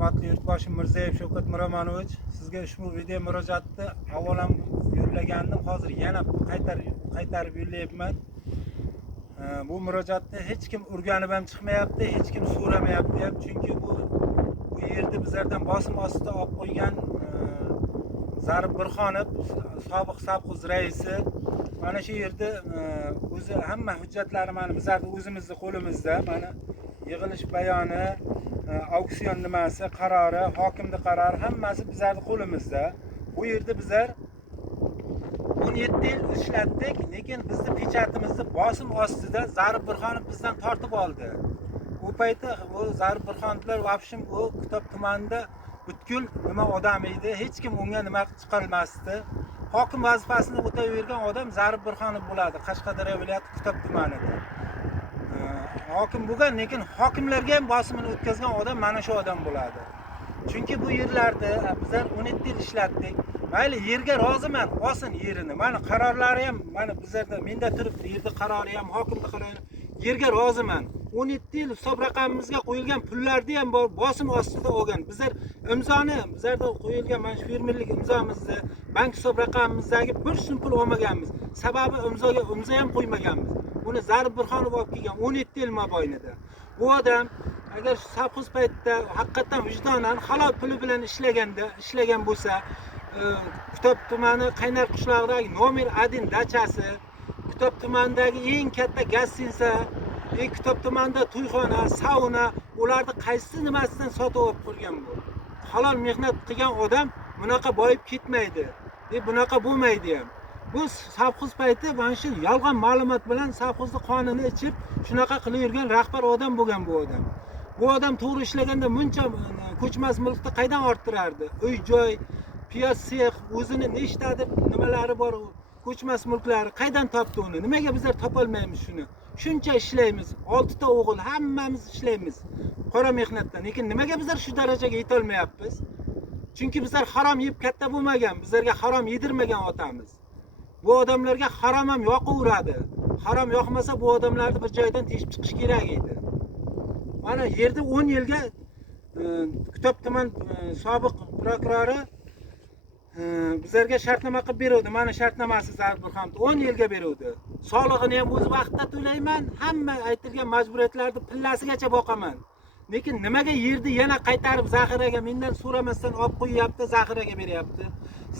Hurmatli Yurtboshim Mirzayev Shavkat Miromonovich, sizga ushbu video murojaatni avvalam yo'llagandim, hozir yana qaytarib yo'llayapman. Bu murojaatni hech kim o'rganib ham chiqmayapti, hech kim so'ramayapti ham, chunki bu yerda bizlardan bosim ostida olib qo'ygan Zarib Burxonov, sobiq savxoz raisi, mana shu yerda o'zi hamma hujjatlari mana bizlarning o'zimizning qo'limizda, mana yig'ilish bayoni, auksion nimasi, qarori, hokimning qarori hammasi bizlarning qo'limizda. Bu yerda bizlar 17 yil ishlatdik, lekin bizning pechatimizni bosim ostida Zarib Burxonov bizdan tortib oldi. U payti u Zarib Burxonovlar vobshim u Kitob tumanida butkul nima odam edi, hech kim unga nima chiqarmasdi. Hokim vazifasini o'tayvergan odam Zarib Burxonov bo'ladi, Qashqadaryo viloyati Kitob tumanida. Hokim bo'lgan, lekin hokimlarga ham bosimini o'tkazgan odam mana shu odam bo'ladi. Chunki bu yerlarda bizlar 17 yil ishlatdik. Mayli yerga roziman, olsin yerini. Mana qarorlari ham, mana bizlarda menda turibdi, yerda qarori ham, hokimning qarori ham, yerga roziman. 17 yil hisob raqamimizga qo'yilgan pullarni ham bosim ostida olgan. Bizlar imzoni, bizlarda qo'yilgan mana shu fermerlik imzomizni, bank hisob raqamimizdagi bir so'm pul olmaganmiz. Sababi imzo ham qo'ymaganmiz. Buni Zarib Burxonov olib kelgan 17 yil mobaynida. Bu odam agar shu savxoz paytida haqiqatan vijdonan halol puli bilan ishlagan bo'lsa, Kitob tumani Qaynar qishlog'idagi nomer 1 dachasi, Kitob tumanidagi eng katta gostinsa, Kitob tumanida to'yxona, sauna, ularni qaysi nimasidan sotib olib qurgan bu. Halol mehnat qilgan odam bunaqa boyib ketmaydi. Bunaqa bo'lmaydi ham. Bu savxoz payti mana shu yolg'on ma'lumot bilan savxozni qonini ichib, shunaqa qilib yurgan rahbar odam bo'lgan bu odam. Bu odam to'g'ri ishlaganda muncha ko'chmas mulkni qaydan orttirardi? Uy-joy, piyoz sex, o'zini nechta deb nimalari bor, ko'chmas mulklari qaydan topdi uni? Nimaga bizlar topolmaymiz shuni? Shuncha ishlaymiz, 6 ta o'g'il, hammamiz ishlaymiz qora mehnatdan. Lekin nimaga bizlar shu darajaga yeta olmayapmiz? Chunki bizlar harom yeb katta bo'lmagan, bizlarga harom yedirmagan otamiz. Bu odamlarga harom ham yoqaveradi. Harom yoqmasa bu odamlarni bir joydan teshib chiqish kerak edi. Mana yerda 10 yilga Kitob tuman sobiq prokurori bizlarga shartnoma qilib beruvdi. Mana shartnomasi Zarib Burxonov 10 yilga beruvdi. Solig'ini ham o'z vaqtida to'layman, hamma aytilgan majburiyatlarni pillasigacha boqaman. Lekin nimaga yerni yana qaytarib zaxiraga mendan so'ramasdan olib qo'yyapti, zaxiraga beryapti?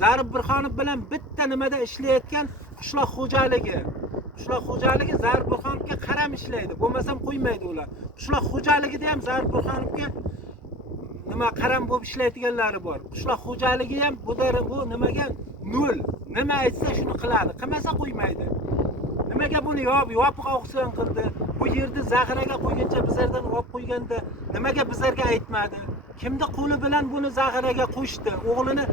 Zarib Burxonov bilan bitta nimada ishlayotgan qishloq xo'jaligi. Qishloq xo'jaligi Zarib Burxonovga qaram ishlaydi. Bo'lmasam qo'ymaydi ular. Qishloq xo'jaligida ham Zarib Burxonovga nima qaram bo'lib ishlaydiganlari bor. Qishloq xo'jaligi ham bu nimaga nol. Nima aytsa shuni qiladi, qilmasa qo'ymaydi. Nimaga buni yopiq auksion qildi? Bu yerni zaxiraga qo'ygancha bizlardan olib qo'yganda nimaga bizlarga aytmadi? Kimni qo'li bilan buni zaxiraga qo'shdi? O'g'lini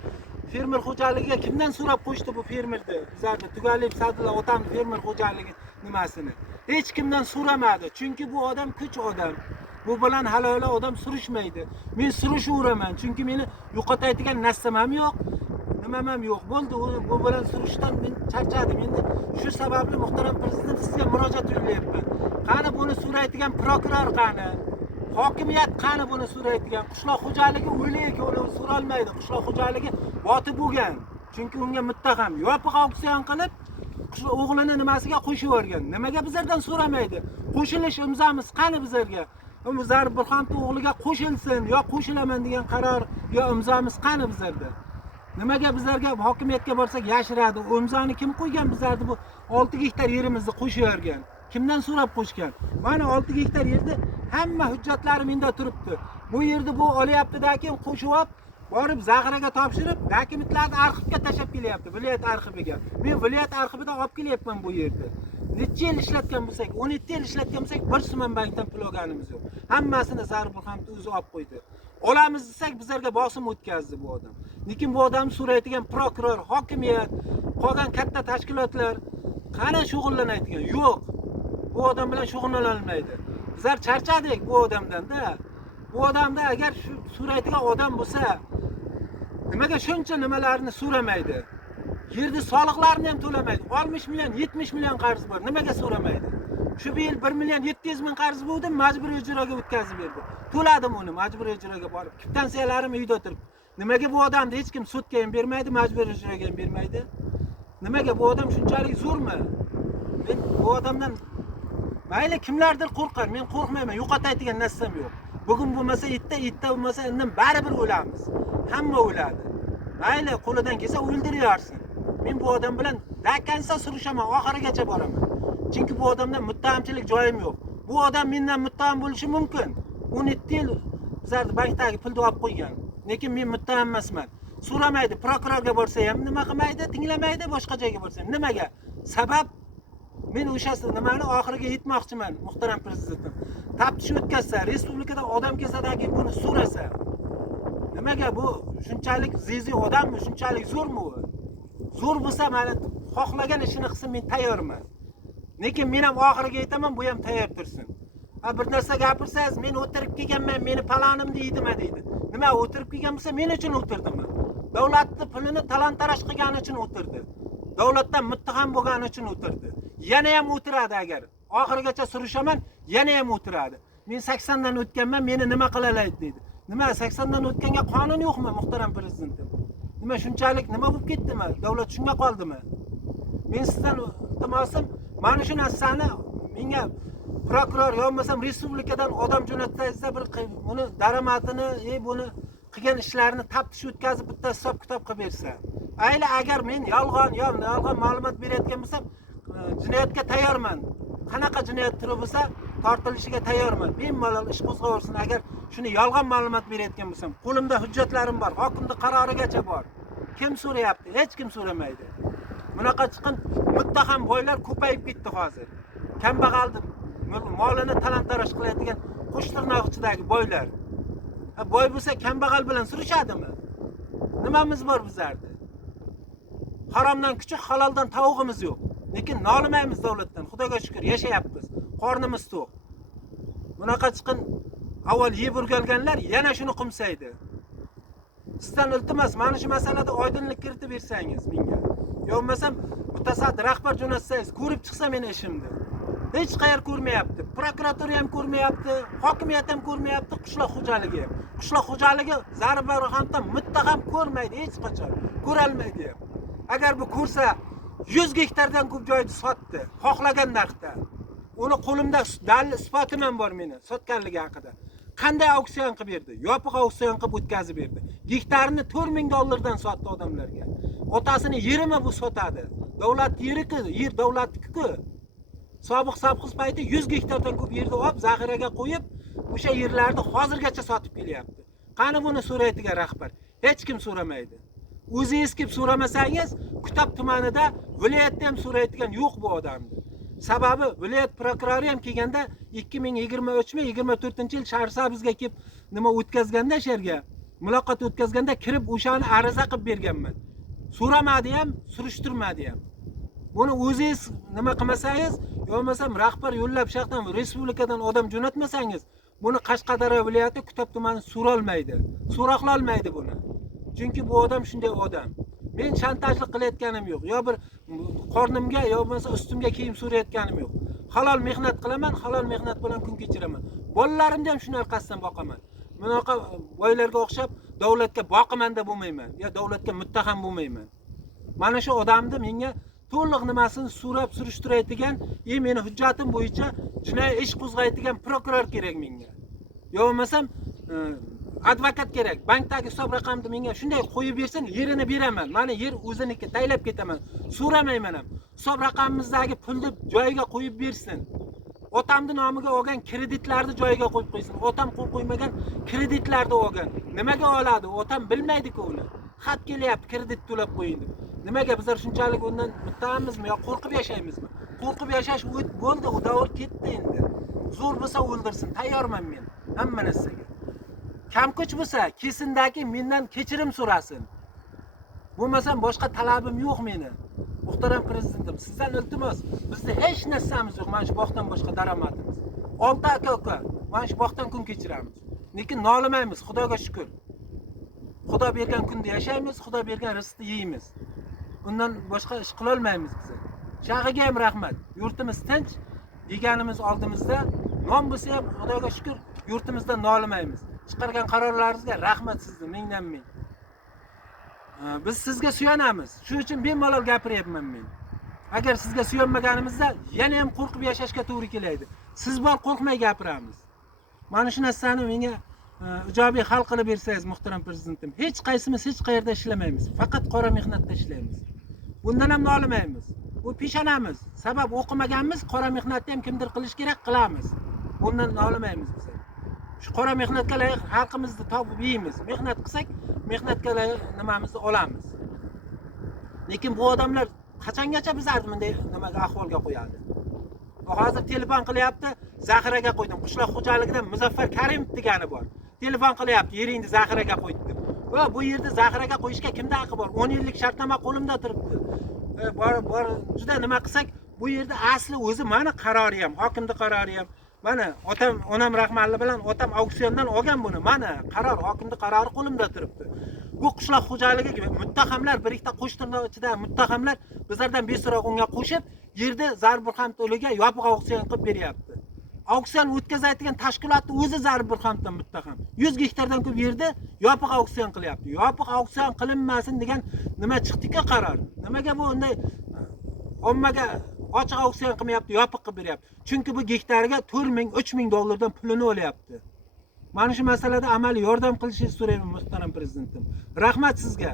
fermer xo'jaligiga kimdan so'rab qo'shdi bu fermerni? Bizlarni Tugalib Sadulla otam fermer xo'jaligi nimasini? Hech kimdan so'ramadi, chunki bu odam kuch odam. Bu bilan halola odam surishmaydi. Men surishaveraman, chunki meni yo'qotaydigan narsam ham yo'q, nimam ham yo'q. Bo'ldi, bu bilan surishdan men charchadim. Endi shu sababli muhtaram prezident sizga murojaat yo'llayapman. Qani buni so'raydigan prokuror qani? Hokimiyat qani buni so'raydigan? Qishloq xo'jaligi o'ylayki, uni so'ralmaydi. Qishloq xo'jaligi botib bo'lgan. Chunki unga muttaham yopiq auksion qilib o'g'lini nimasiga qo'shib yuborgan. Nimaga bizlardan so'ramaydi? Qo'shilish imzomiz qani bizlarga? Zarib Burxonovning o'g'liga qo'shilsin yo qo'shilaman degan qaror yo imzomiz qani bizlarda? Nimaga bizlarga hokimiyatga borsak yashiradi? Imzoni kim qo'ygan bizlarni bu 6 gektar yerimizni qo'shib yuborgan? Kimdan so'rab qo'shgan? Mana 6 gektar yerda hamma hujjatlari menda turibdi. Bu yerda bu olyapti-daki qo'shib olib, borib zaxiraga topshirib, dokumentlarni arxivga tashab kelyapti, viloyat arxiviga. Men viloyat arxividan olib kelyapman bu yerda. Necha yil ishlatgan bo'lsak, 17 yil ishlatgan bo'lsak, bir so'm bankdan pul olganimiz yo'q. Hammasini Zarib Burxonov o'zi olib qo'ydi. Olamiz desak bizlarga bosim o'tkazdi bu odam. Lekin bu odam so'raydigan prokuror, hokimiyat, qolgan katta tashkilotlar qana shug'ullanadigan? Yo'q. Bu odam bilan shug'ullanolmaydi. Bizlar charchadik bu odamdan-da. Bu odamda agar shu so'raydigan odam bo'lsa, nimaga shuncha nimalarni so'ramaydi? Yerni soliqlarini ham to'lamaydi. 60 million, 70 million qarz bor. Nimaga so'ramaydi? Shu yil 1 million 700 ming qarz bo'ldi, majburiy ijroga o'tkazib berdi. to'ladim uni majburiy ijroga borib. Kvitantsiyalarim uyda o'tirib. Nimaga bu odamni hech kim sudga ham bermaydi, majburiy ijroga ham bermaydi? Nimaga bu odam shunchalik zo'rmi? Men bu odamdan mayli kimlardir qo'rqar, men qo'rqmayman, yo'qotaydigan narsam yo'q. Bugun bo'lmasa erta bo'lmasa undan baribir o'lamiz. Hamma o'ladi. Mayli qo'lidan kelsa o'ldiryarsin. Men bu odam bilan dakansa surishaman, oxirigacha boraman. Chunki bu odamdan muttahamchilik joyim yo'q. Bu odam mendan muttaham bo'lishi mumkin. 17 yil bizlarni bankdagi pulni olib qo'ygan. Lekin men muttaham emasman. So'ramaydi, prokurorga borsa ham nima qilmaydi, tinglamaydi, boshqa joyga borsa ham. Nimaga? Sabab men o'sha nimani oxiriga yetmoqchiman, muhtaram prezidentim. Taftish o'tkazsa, respublikada odam kelsadagi buni so'rasa. Nimaga bu shunchalik zizi odammi, shunchalik zo'rmi u? Zo'r bo'lsa, mana xohlagan ishini qilsin, men tayyorman. Lekin men ham oxiriga aytaman, bu ham tayyor tursin. Bir narsa gapirsangiz, men o'tirib kelganman, meni palonim deydimi deydi. Nima o'tirib kelgan bo'lsa, men uchun o'tirdimi? Davlatni pulini talon-taroj qilgani uchun o'tirdi. Davlatdan muttaham bo'lgani uchun o'tirdi. Yana ham o'tiradi agar. Oxirigacha surishaman, yana ham o'tiradi. Men 80 dan o'tganman, meni nima qilalaydi deydi. Nima 80 dan o'tganga qonun yo'qmi, muhtaram prezidentim? Nima shunchalik nima bo'lib ketdimi? Davlat shunga qoldimi? Men sizdan iltimosim, mana shu narsani menga prokuror yo'lmasam respublikadan odam jo'natsangizda bir buni daromadini, buni qilgan ishlarini taftish o'tkazib bitta hisob-kitob qilib bersa. Ayli agar men yolg'on ma'lumot berayotgan bo'lsam, jinoyatga tayyorman. Qanaqa jinoyat turi bo'lsa, tortilishiga tayyorman. Bemalol ish qo'zg'aversin. Agar shuni yolg'on ma'lumot berayotgan bo'lsam, qo'limda hujjatlarim bor, hokimning qarorigacha bor. Kim so'rayapti? Hech kim so'ramaydi. Bunaqa chiqin muttaham boylar ko'payib ketdi hozir. Kambag'alni molini talon-taroj qiladigan qo'shtirnoq ichidagi boylar. Boy bo'lsa kambag'al bilan surishadimi? Nimamiz bor bizlarda? Haromdan kuchuk, haloldan tavug'imiz yo'q. Lekin nolimaymiz davlatdan. Xudoga shukr, yashayapmiz. Qornimiz to'q. Bunaqa chiqin avval yeb o'rganganlar yana shuni qilsaydi. Sizdan iltimos, mana shu masalada oydinlik kiritib bersangiz menga. Yo'qmasam mutasaddi rahbar jo'natsangiz, ko'rib chiqsa meni ishimni. Hech qayer ko'rmayapti. Prokuratura ham ko'rmayapti, hokimiyat ham ko'rmayapti, qishloq xo'jaligi ham. Qishloq xo'jaligi Zarbaroxondan muttaham ko'rmaydi hech qachon. Ko'rolmaydi ham. Agar bu ko'rsa 100 gektardan ko'p joyni sotdi, xohlagan narxda. Uni qo'limda dalil isbotim ham bor meni sotganligi haqida. Qanday auksion qilib berdi? Yopiq auksion qilib o'tkazib berdi. Gektarini 4000 dollardan sotdi odamlarga. Otasini yerimi bu sotadi? Davlat yeri-ku, yer davlatniki-ku. Sobiq savxoz payti 100 gektardan ko'p yerni olib, zaxiraga qo'yib, o'sha yerlarni hozirgacha sotib kelyapti. Qani buni so'raydigan rahbar? Hech kim so'ramaydi. O'zingiz kelib so'ramasangiz, Kitob tumanida viloyatda ham so'raydigan yo'q bu odamni. Sababi viloyat prokurori ham kelganda 2023-24-yil Shahrisabzga kelib nima o'tkazganda sherga, muloqot o'tkazganda kirib o'shani ariza qilib berganman. So'ramadi ham, surishtirmadi ham. Buni o'zingiz nima qilmasangiz, yo'lmasam rahbar yo'llab shahdan respublikadan odam jo'natmasangiz, buni Qashqadaryo viloyati Kitob tumani so'rolmaydi. So'roqlolmaydi buni. Chunki bu odam shunday odam. Men shantajlik qilayotganim yo'q. Yo bir qornimga, yo bo'lmasa ustimga kiyim so'rayotganim yo'q. Halol mehnat qilaman, halol mehnat bilan kun kechiraman. Bolalarimni ham shuni orqasidan boqaman. Bunaqa boylarga o'xshab davlatga boqimanda bo'lmayman, yo davlatga muttaham bo'lmayman. Mana shu odamni menga to'liq nimasini so'rab surishtiradigan, meni hujjatim bo'yicha jinoiy ish qo'zg'aydigan prokuror kerak menga. Yo bo'lmasam advokat kerak. Bankdagi hisob raqamni menga shunday qo'yib bersin, yerini beraman. Mana yer o'ziniki, taylab ketaman. So'ramayman ham. Hisob raqamimizdagi pulni joyiga qo'yib bersin. Otamning nomiga olgan kreditlarni joyiga qo'yib qo'ysin. Otam qo'l qo'ymagan kreditlarni olgan. Nimaga oladi? Otam bilmaydi-ku uni. Xat kelyapti, kredit to'lab qo'ying deb. Nimaga bizlar shunchalik undan muttahamizmi yo qo'rqib yashaymizmi? Qo'rqib yashash bo'ldi, u davr ketdi endi. Zo'r bo'lsa o'ldirsin, tayyorman men hamma narsaga. Kamkuch bo'lsa, kesindagi mendan kechirim so'rasin. Bo'lmasam boshqa talabim yo'q meni. Muhtaram prezidentim, sizdan iltimos, bizda hech narsamiz yo'q, mana shu bog'dan boshqa daromadimiz. 6 aka-uka, mana shu bog'dan kun kechiramiz. Lekin nolimaymiz, Xudoga shukr. Xudo bergan kunda yashaymiz, Xudo bergan rizqni yeymiz. Bundan boshqa ish qila olmaymiz biz. Shahriga ham rahmat. Yurtimiz tinch, yeganimiz oldimizda, non bo'lsa ham Xudoga shukr yurtimizdan nolimaymiz. Chiqargan qarorlaringizga rahmat sizni mingdan ming. Biz sizga suyanamiz. Shuning uchun bemalol gapiryapman men. Agar sizga suyanmaganimizda yana ham qo'rqib yashashga to'g'ri keladi. Siz bor qo'rqmay gapiramiz. Mana shu narsani menga ijobiy hal qilib bersangiz muhtaram prezidentim. Hech qaysimiz hech qayerda ishlamaymiz. Faqat qora mehnatda ishlaymiz. Bundan ham nolimaymiz. Bu peshonamiz. Sabab o'qimaganmiz, qora mehnatni ham kimdir qilish kerak qilamiz. Bundan nolimaymiz biz. Shu qora mehnatga loyiq xalqimizni topib yeymiz. Mehnat qilsak, mehnatga loyiq nimamizni olamiz. Lekin bu odamlar qachongacha bizlarni bunday nimaga ahvolga qo'yadi? Hozir telefon qilyapti, zaxiraga qo'ydim. Qishloq xo'jaligidan Muzaffar Karimov degani bor. Telefon qilyapti, yeringni zaxiraga qo'ydim deb. Va bu yerda zaxiraga qo'yishga kimda haqqi bor? 10 yillik shartnoma qo'limda turibdi. Bor juda nima qilsak, bu yerda asli o'zi meni qarori ham, hokimning qarori ham. Mana onam rahmatli bilan otam auksiondan olgan buni. Mana qaror, hokimning qarori qo'limda turibdi. Bu qishloq xo'jaligi muttahamlar, bir ikkita qo'shtirnoq ichida muttahamlar bizlardan beso'roq unga qo'shib, yerda Zarburxan to'liga yopiq auksion qilib beryapti. Auksion o'tkazayotgan tashkilotning o'zi Zarburxandan muttaham. 100 gektardan ko'p yerda yopiq auksion qilyapti. Yopiq auksion qilinmasin degan nima chiqdi-ku qaror? Nimaga bu unday ommaga ochiq auksion qilmayapti, yopiq qilib beryapti? Chunki bu gektariga 4000, 3000 dollardan pulini olyapti. Mana shu masalada amaliy yordam qilishingizni so'rayman muhtaram prezidentim. Rahmat sizga.